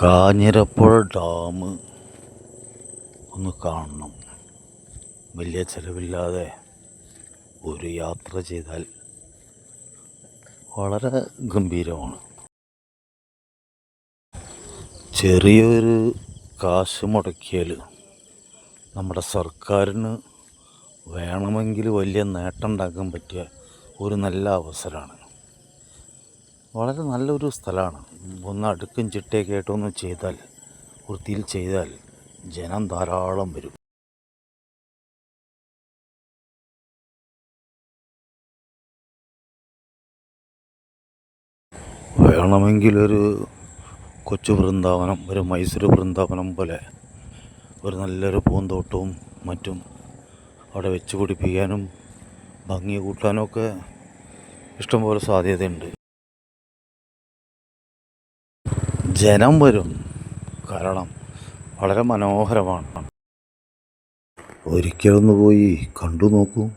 Kanjirappuzha dam ഒന്ന് കാണണം. വലിയ ചിലവില്ലാതെ ഒരു യാത്ര ചെയ്താൽ വളരെ ഗംഭീരമാണ്. ചെറിയൊരു കാശ് മുടക്കിയാൽ നമ്മുടെ സർക്കാരിന് വേണമെങ്കിൽ വലിയ നേട്ടം ഉണ്ടാക്കാൻ പറ്റിയ ഒരു നല്ല അവസരമാണ്. വളരെ നല്ലൊരു സ്ഥലമാണ്. ഒന്ന് അടുക്കും ചിട്ടയൊക്കെ ആയിട്ടൊന്ന് ചെയ്താൽ വൃത്തിയിൽ ചെയ്താൽ ജനം ധാരാളം വരും. വേണമെങ്കിൽ ഒരു കൊച്ചു വൃന്ദാവനം ഒരു മൈസൂർ വൃന്ദാവനം പോലെ ഒരു നല്ലൊരു പൂന്തോട്ടവും മറ്റും അവിടെ വെച്ച് പിടിപ്പിക്കാനും ഭംഗി കൂട്ടാനും ഒക്കെ ഇഷ്ടംപോലെ സാധ്യതയുണ്ട്. ജനം വരും. കാരണം വളരെ മനോഹരമാണ്. ഒരിക്കലൊന്ന് പോയി കണ്ടു നോക്കൂ.